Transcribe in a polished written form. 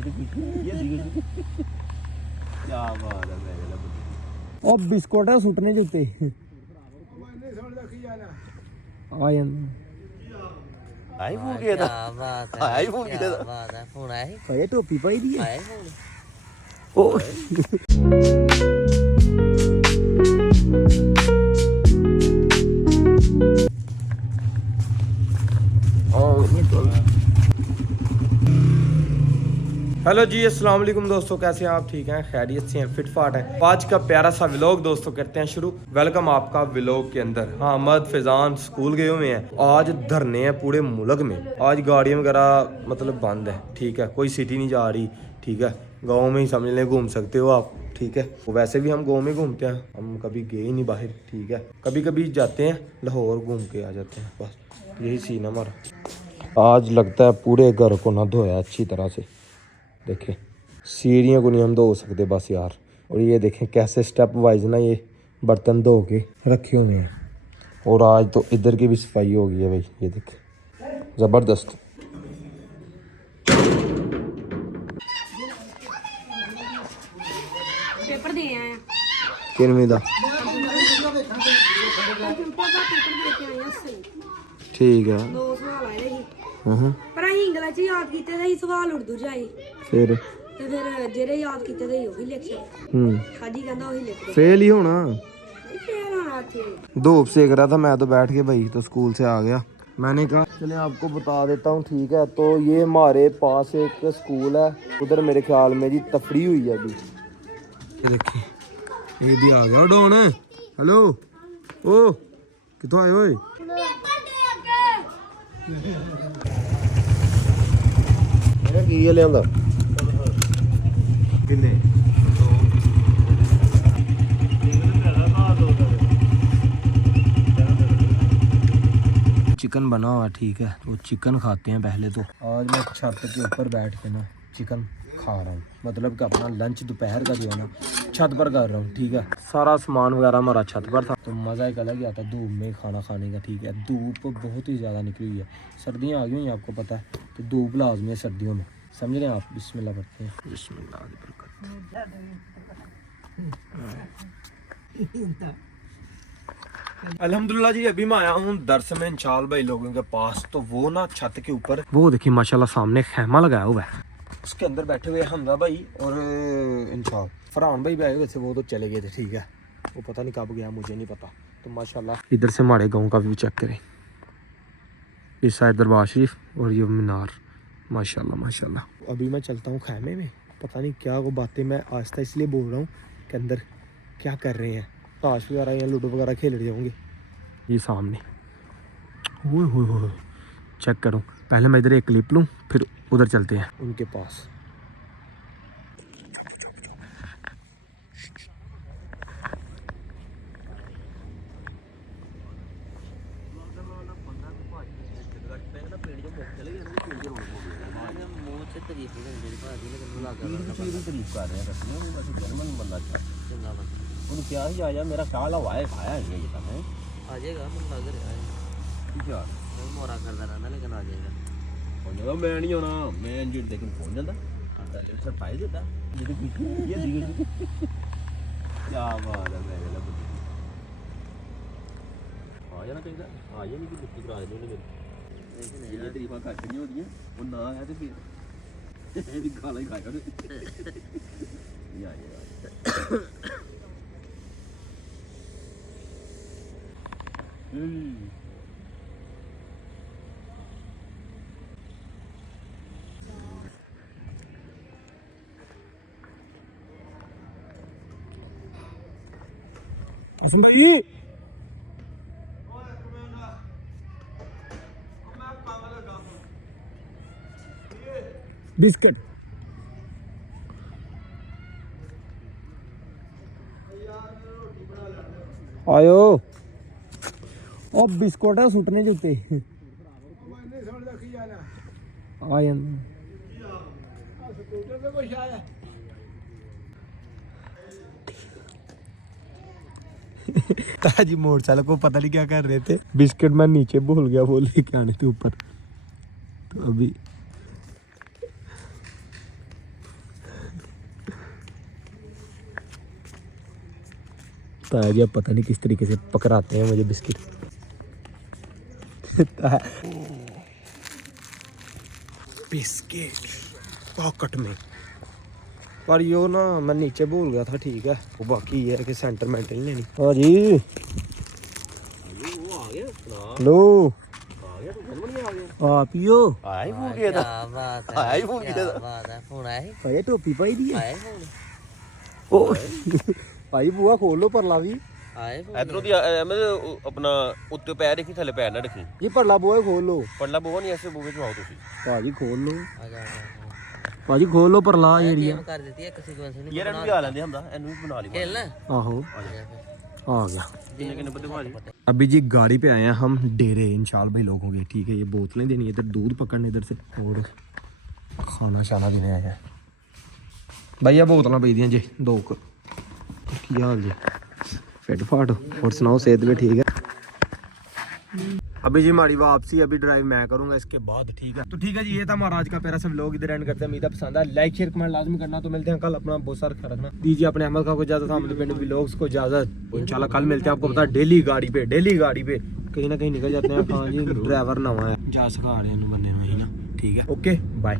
क्या बात है ਉਹ ਬਿਸਕੁਟ ਆ ਸੁੱਟਨੇ ਦੇ ਉੱਤੇ ਆ ਜਾਂਦਾ आईफोन किया था आईफोन किया था फोन आया ही ਕਹੇ ਟੋਪੀ ਪਾਈ ਦੀ ਹੈ आया फोन ਉਹ हेलो जी अस्सलाम वालेकुम दोस्तों, कैसे हैं आप? ठीक हैं, खैरियत से हैं, फिट फाट हैं। आज का प्यारा सा व्लॉग दोस्तों करते हैं शुरू। वेलकम आपका व्लॉग के अंदर। हाँ, अहमद फैजान स्कूल गए हुए हैं। आज धरने हैं पूरे मुल्क में। आज गाड़ियाँ वगैरह मतलब बंद है, ठीक है, कोई सिटी नहीं जा रही, ठीक है, गाँव में ही समझ लें घूम सकते हो आप, ठीक है। वैसे भी हम गाँव में घूमते हैं, हम कभी गए ही नहीं बाहर, ठीक है। कभी कभी जाते हैं लाहौर, घूम के आ जाते हैं, बस यही सीन है हमारा। आज लगता है पूरे घर को ना धोया अच्छी तरह से। देखें सीढ़ियों को नहीं हम धो सकते बस यार। और ये देखें कैसे स्टेप वाइज ना ये बर्तन धो के रखे हुए हैं। और आज तो इधर की भी सफाई हो गई है भाई, ये देखें ज़बरदस्त। पेपर दे आए हैं किनवी दा ठीक है। दो सवाल आए थे हम्म पर ਅਸੀਂ ਇੰਗਲਿਸ਼ ਚ ਯਾਦ ਕੀਤੇ ਸੀ, ਸਵਾਲ ਉਰਦੂ ਚ ਆਏ फिर ਤੇ ਫਿਰ ਜਿਹੜੇ ਯਾਦ ਕੀਤੇ ਸੀ ਉਹੀ ਲਿਖੇ। ਹਾਜੀ ਕਹਿੰਦਾ ਉਹੀ ਲਿਖ ਦੇ। फेल ही होना। ਫੇਰ ਆਣਾ ਇੱਥੇ धूप सेक रहा था मैं तो बैठ के भाई, तो स्कूल से आ गया। मैंने कहा चले आपको बता देता हूँ, ठीक है। तो ये हमारे पास एक स्कूल है, उधर मेरे ख्याल में जी तफरी हुई है अभी। ये देखिए ये भी आ गया डॉन। हेलो ओ कितों आए ओए? की लिया किन्ने चिकन बना हुआ, ठीक है। तो चिकन खाते हैं पहले तो। आज मैं छत के ऊपर बैठ के ना चिकन खा रहा हूँ, मतलब कि अपना लंच दोपहर का जो है ना छत पर कर रहा हूँ, ठीक है। सारा सामान वगैरह हमारा छत पर था, तो मज़ा एक अलग ही आता धूप में खाना खाने का, ठीक है। धूप बहुत ही ज़्यादा निकली हुई है, सर्दियाँ आ गई हुई हैं आपको पता है, तो धूप लाजमी है सर्दियों में, समझ रहे हैं आप। बिस्मिल्लाह पढ़ते हैं। बिस्मिल्लाह अल्हम्दुलिल्लाह जी। अभी मैं आया हूँ दरस में इंशाल भाई लोगों के पास। तो वो ना छत के ऊपर वो देखिए माशाल्लाह सामने खैमा लगाया हुआ है, उसके अंदर बैठे हुए हमजा भाई और इंशाल फरहान भाई भी आए हुए थे। वो तो चले गए थे, ठीक है, वो पता नहीं कब गया, मुझे नहीं पता। तो माशाल्लाह इधर से हमारे गाँव का व्यू चेक करें। इस साइड दरबार शरीफ और ये मीनार, माशाल्लाह माशाल्लाह। अभी मैं चलता हूँ खैमे में, पता नहीं क्या वो बातें मैं आहिस्ता इसलिए बोल रहा हूँ कि अंदर क्या कर रहे हैं, ताश वगैरह या लूडो वगैरह खेल रहे होंगे। ये सामने हो चेक करो। पहले मैं इधर एक क्लिप लूँ, फिर उधर चलते हैं उनके पास। क्या ही आया मेरा ख्याल हवाए खाया है ये है आ जाएगा मन लग रहा है क्या मोरा करदा रहंदा लेकिन आ जाएगा। हो जाएगा। मैं नहीं होना, मैं इंजर्ड लेकिन पहुंच जाता सर पाई देता ये दी क्या बात है। मैं आ जाना चाहिए, आ ये नहीं कि मिट्टी करा देनी मेरी ये तरीफा घट नहीं हो रही है वो ना है तो फिर ये गाला ही खाएगा ये आ जाएगा। भाई बिस्किट आयो ओ बिस्कुट है सुटने जो उत्ते आ जांदा ताजी मोटरसाइकिल को पता नहीं क्या कर रहे थे। बिस्किट मैं नीचे भूल गया, वो लेके आने थे ऊपर। तो अभी ताया जी अब पता नहीं किस तरीके से पकड़ाते हैं मुझे बिस्किट। बिस्किट पॉकेट में, पर यो ना मैं नीचे भूल गया था। ठीक है, वो बाकी ये है कि सेंटरमेंट नहीं लेनी। हाँ जी लो आ पियो। ਆਇਆ ਹੀ ਫੋਨ ਗਿਆ क्या बात है, आया ही फोन क्या किया था। बात है, फोन आया ही अरे टोपी पाई दी है आया ही फोन ओ भाई बुआ खोल लो परला भी। आया ही फोन ਇਧਰੋਂ ਦੀ ਆਪਣਾ ਉੱਤੇ ਪੈਰ ਰੱਖੀ ਥੱਲੇ ਪੈਰ ਨਾ ਰੱਖੀ ये परला बुआ खोल लो ਪੜਲਾ ਬੋਹ ਨਹੀਂ ਐਸੇ ਬੋਗੇ ਚਵਾਓ ਤੁਸੀਂ भाजी खोल लो आ जा भाजी खोल लो परला एरिया। गेम कर देती है एक सीक्वेंस नहीं ਯਾਰ ਇਹਨੂੰ ਵੀ ਆ ਲੈਂਦੇ ਹੁੰਦਾ ਇਹਨੂੰ ਵੀ ਬਣਾ ਲਈ खेलना आहो आ जा फिर आ गया। ਕਿੰਨੇ ਕਿੰਨੇ ਬੰਦੇ ਭਾਜੀ अभी जी गाड़ी पे आए हैं हम डेरे इंशाल भाई लोग होंगे। ठीक है, ये बोतलें देनी है, इधर दूध पकड़ने इधर से और खाना शाना देने आए हैं। भैया बोतल पी दी जी दो की हाल जी फिट फाट और सुनाओ सेहत भी ठीक है। अभी जी हमारी वापसी, अभी ड्राइव मैं करूंगा इसके बाद। ठीक है, तो ठीक है जी, ये था हमारा आज का प्यारा सा व्लॉग, इधर एंड करते हैं। उम्मीद है पसंद है, लाइक शेयर कमेंट लाजमी करना। तो मिलते हैं कल, अपना बहुत सारा ख्याल रखना। दीजिए अपने अहमद का को इजाजत, हम पिंड व्लॉग्स को इजाजत। इंशाल्लाह कल मिलते हैं, आपको पता है डेली गाड़ी पे कहीं ना कहीं निकल जाते हैं। हाँ जी ड्राइवर नवा है जा सिखा रहे हैं बनने में ही ना। ठीक है, ओके बाय।